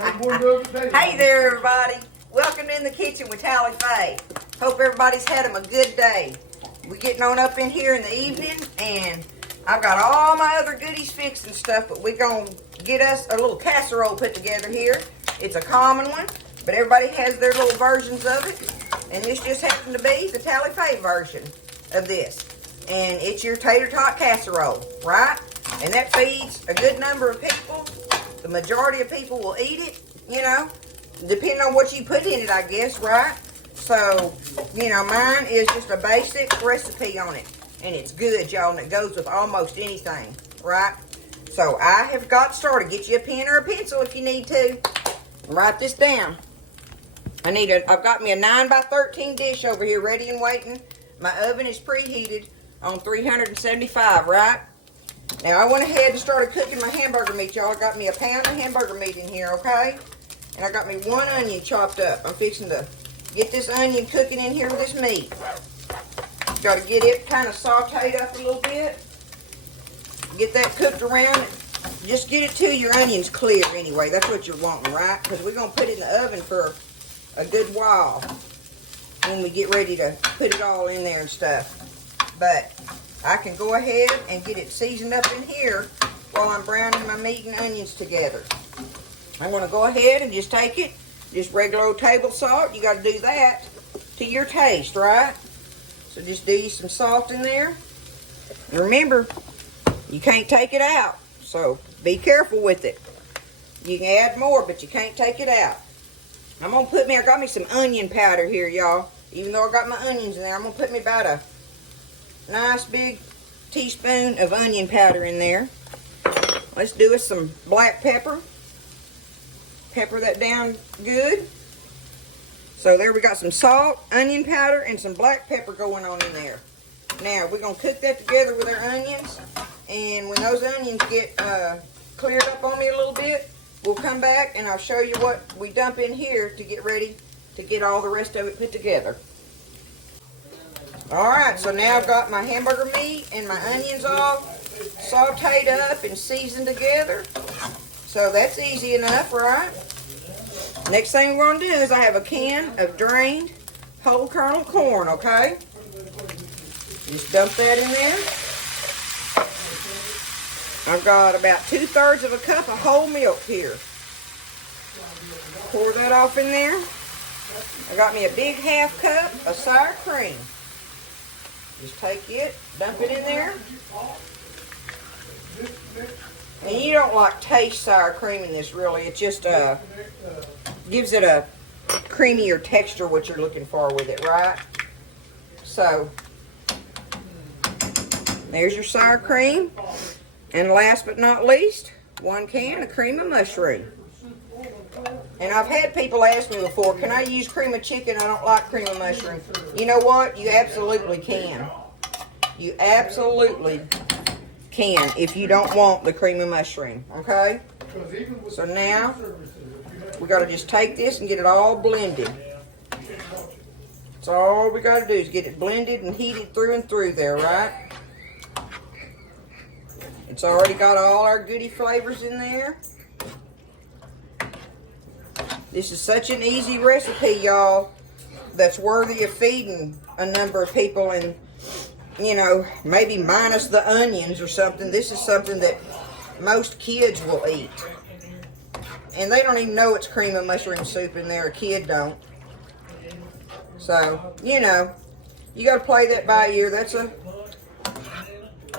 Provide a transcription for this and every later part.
Hey there, everybody. Welcome in the kitchen with Tally Faye. Hope everybody's had them a good day. We're getting on up in here in the evening, and I've got all my other goodies fixed and stuff, but we're going to get us a little casserole put together here. It's a common one, but everybody has their little versions of it, and this just happened to be the Tally Faye version of this. And it's your Tater Tot Casserole, right? And that feeds a good number of people. The majority of people will eat it, you know, depending on what you put in it, I guess, right? So, you know, mine is just a basic recipe on it. And it's good, y'all, and it goes with almost anything, right? So, I have got started. Get you a pen or a pencil if you need to. Write this down. I've got me a 9x13 dish over here ready and waiting. My oven is preheated on 375, right? Now, I went ahead and started cooking my hamburger meat, y'all. I got me a pound of hamburger meat in here, okay? And I got me one onion chopped up. I'm fixing to get this onion cooking in here with this meat. Got to get it kind of sauteed up a little bit. Get that cooked around. Just get it till your onion's clear anyway. That's what you're wanting, right? Because we're going to put it in the oven for a good while when we get ready to put it all in there and stuff. But I can go ahead and get it seasoned up in here while I'm browning my meat and onions together. I'm going to go ahead and just take it, just regular old table salt. You got to do that to your taste, right? So just do you some salt in there. And remember, you can't take it out, so be careful with it. You can add more, but you can't take it out. I got me some onion powder here, y'all. Even though I got my onions in there, I'm going to put me about a nice big teaspoon of onion powder in there. Let's do us some black pepper. Pepper that down good. So there we got some salt, onion powder, and some black pepper going on in there. Now we're going to cook that together with our onions. And when those onions get cleared up on me a little bit, we'll come back and I'll show you what we dump in here to get ready to get all the rest of it put together. Alright, so now I've got my hamburger meat and my onions all sauteed up and seasoned together. So that's easy enough, right? Next thing we're going to do is I have a can of drained whole kernel corn, okay? Just dump that in there. I've got about 2/3 of a cup of whole milk here. Pour that off in there. I got me a big 1/2 cup of sour cream. Just take it, dump it in there. And you don't like taste sour cream in this really. It just gives it a creamier texture what you're looking for with it, right? So, there's your sour cream. And last but not least, 1 can of cream of mushroom. And I've had people ask me before, can I use cream of chicken? I don't like cream of mushroom. You know what? You absolutely can. You absolutely can if you don't want the cream of mushroom, okay? So now, we got to just take this and get it all blended. That's all we got to do is get it blended and heated through and through there, right? It's already got all our goody flavors in there. This is such an easy recipe, y'all, that's worthy of feeding a number of people, and, you know, maybe minus the onions or something. This is something that most kids will eat. And they don't even know it's cream of mushroom soup in there. A kid don't. So, you know, you got to play that by ear.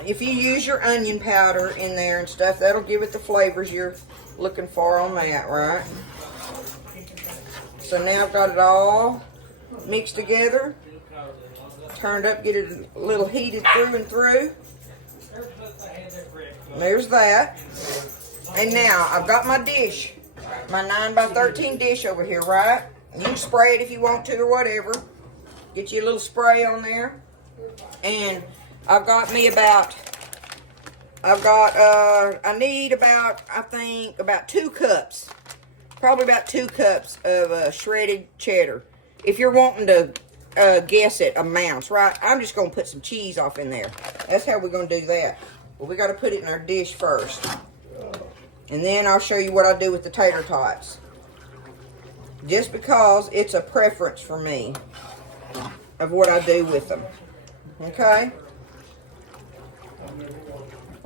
If you use your onion powder in there and stuff, that'll give it the flavors you're looking for on that, right? So now I've got it all mixed together, turned up, get it a little heated through and through. There's that. And now I've got my dish, my 9x13 dish over here, right? You can spray it if you want to or whatever. Get you a little spray on there. And I've got me I need about, I think, about 2 cups. Probably about 2 cups of shredded cheddar. If you're wanting to guess at amounts, right? I'm just going to put some cheese off in there. That's how we're going to do that. But we got to put it in our dish first. And then I'll show you what I do with the tater tots. just because it's a preference for me of what I do with them. Okay?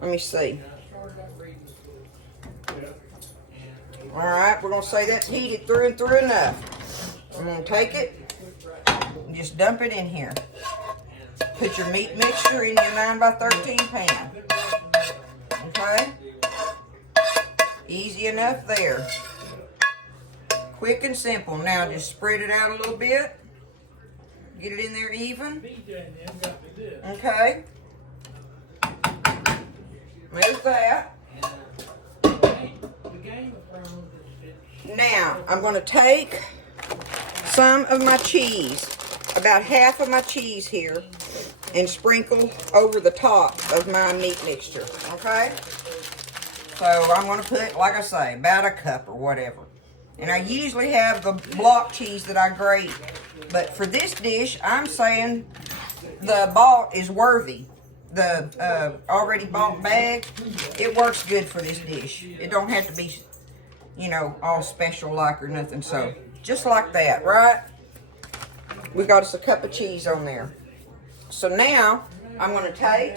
Let me see. Alright, we're going to say that's heated through and through enough. I'm going to take it and just dump it in here. Put your meat mixture in your 9x13 pan. Okay? Easy enough there. Quick and simple. Now just spread it out a little bit. Get it in there even. Okay? There's that. Now, I'm going to take some of my cheese, about half of my cheese here, and sprinkle over the top of my meat mixture, okay? So, I'm going to put, like I say, about a cup or whatever. And I usually have the block cheese that I grate, but for this dish, I'm saying the bought is worthy. The already bought bag, it works good for this dish. It don't have to be, you know, all special like or nothing. So, just like that, right? We got us a cup of cheese on there. So now, I'm going to take,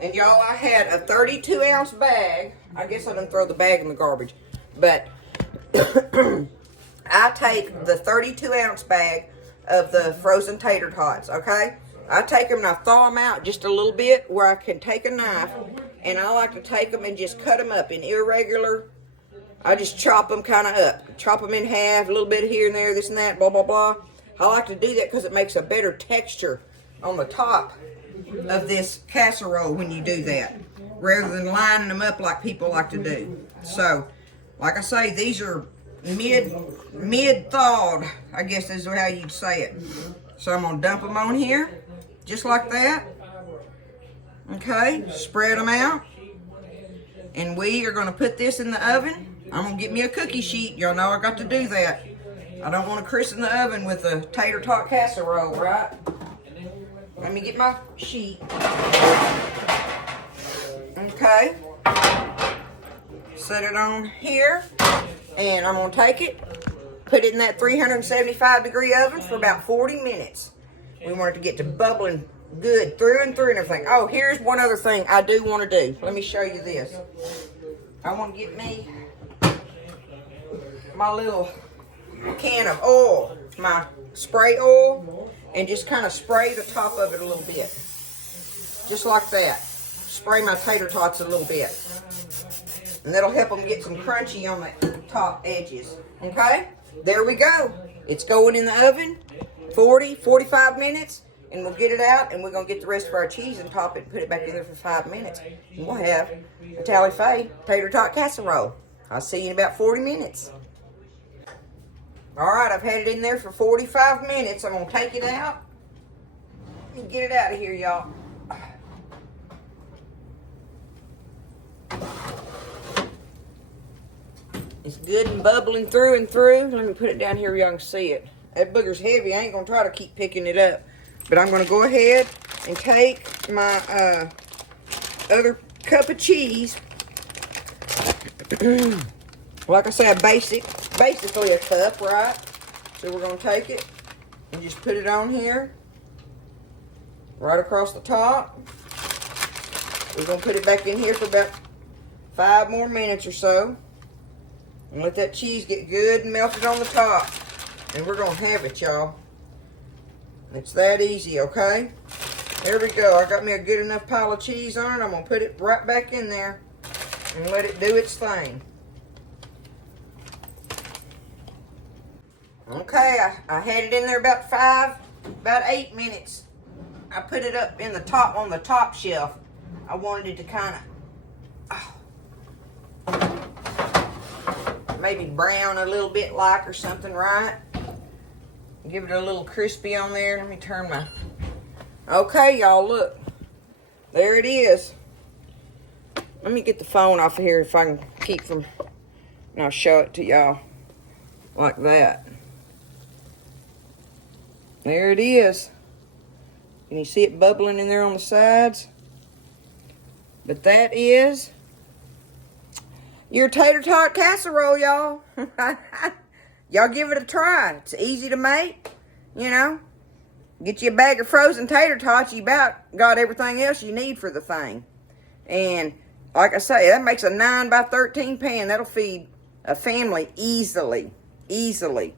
and y'all, I had a 32-ounce bag. I guess I didn't throw the bag in the garbage. But, I take the 32-ounce bag of the frozen tater tots, okay? I take them and I thaw them out just a little bit where I can take a knife, and I like to take them and just cut them up in irregular. I just chop them kind of up. Chop them in half, a little bit here and there, this and that, blah, blah, blah. I like to do that because it makes a better texture on the top of this casserole when you do that, rather than lining them up like people like to do. So, like I say, these are mid-thawed, I guess is how you'd say it. So I'm going to dump them on here, just like that. Okay, spread them out. And we are going to put this in the oven. I'm going to get me a cookie sheet. Y'all know I got to do that. I don't want to christen the oven with a tater tot casserole, right? Let me get my sheet. Okay. Set it on here. And I'm going to take it, put it in that 375-degree oven for about 40 minutes. We want it to get to bubbling good through and through and everything. Oh, here's one other thing I do want to do. Let me show you this. I want to get me my little can of oil, my spray oil, and just kind of spray the top of it a little bit. Just like that. Spray my tater tots a little bit. And that'll help them get some crunchy on the top edges. Okay? There we go. It's going in the oven 40, 45 minutes. And we'll get it out, and we're going to get the rest of our cheese and top it and put it back in there for 5 minutes. And we'll have a Tally-Faye Tater Tot Casserole. I'll see you in about 40 minutes. Alright, I've had it in there for 45 minutes. I'm going to take it out. Let me get it out of here, y'all. It's good and bubbling through and through. Let me put it down here where y'all can see it. That booger's heavy. I ain't going to try to keep picking it up. But I'm going to go ahead and take my other cup of cheese. Like I said, basically a cup, right? So we're going to take it and just put it on here. Right across the top. We're going to put it back in here for about 5 more minutes or so. And let that cheese get good and melted on the top. And we're going to have it, y'all. It's that easy, okay? There we go. I got me a good enough pile of cheese on it. I'm going to put it right back in there and let it do its thing. Okay, I had it in there about 8 minutes. I put it up in the top, on the top shelf. I wanted it to kind of maybe brown a little bit like or something, right? Give it a little crispy on there. Let me turn my... Okay, y'all, look. There it is. Let me get the phone off of here if I can keep from... And I'll show it to y'all like that. There it is. Can you see it bubbling in there on the sides? But that is your tater tot casserole, y'all. y'all give it a try. It's easy to make, you know. Get you a bag of frozen tater tots. You about got everything else you need for the thing. And like I say, that makes a 9 by 13 pan. That'll feed a family easily. Easily.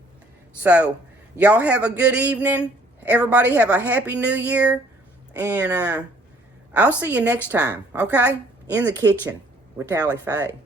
So, y'all have a good evening. Everybody have a happy new year. And I'll see you next time, okay? In the kitchen with Tally Faye.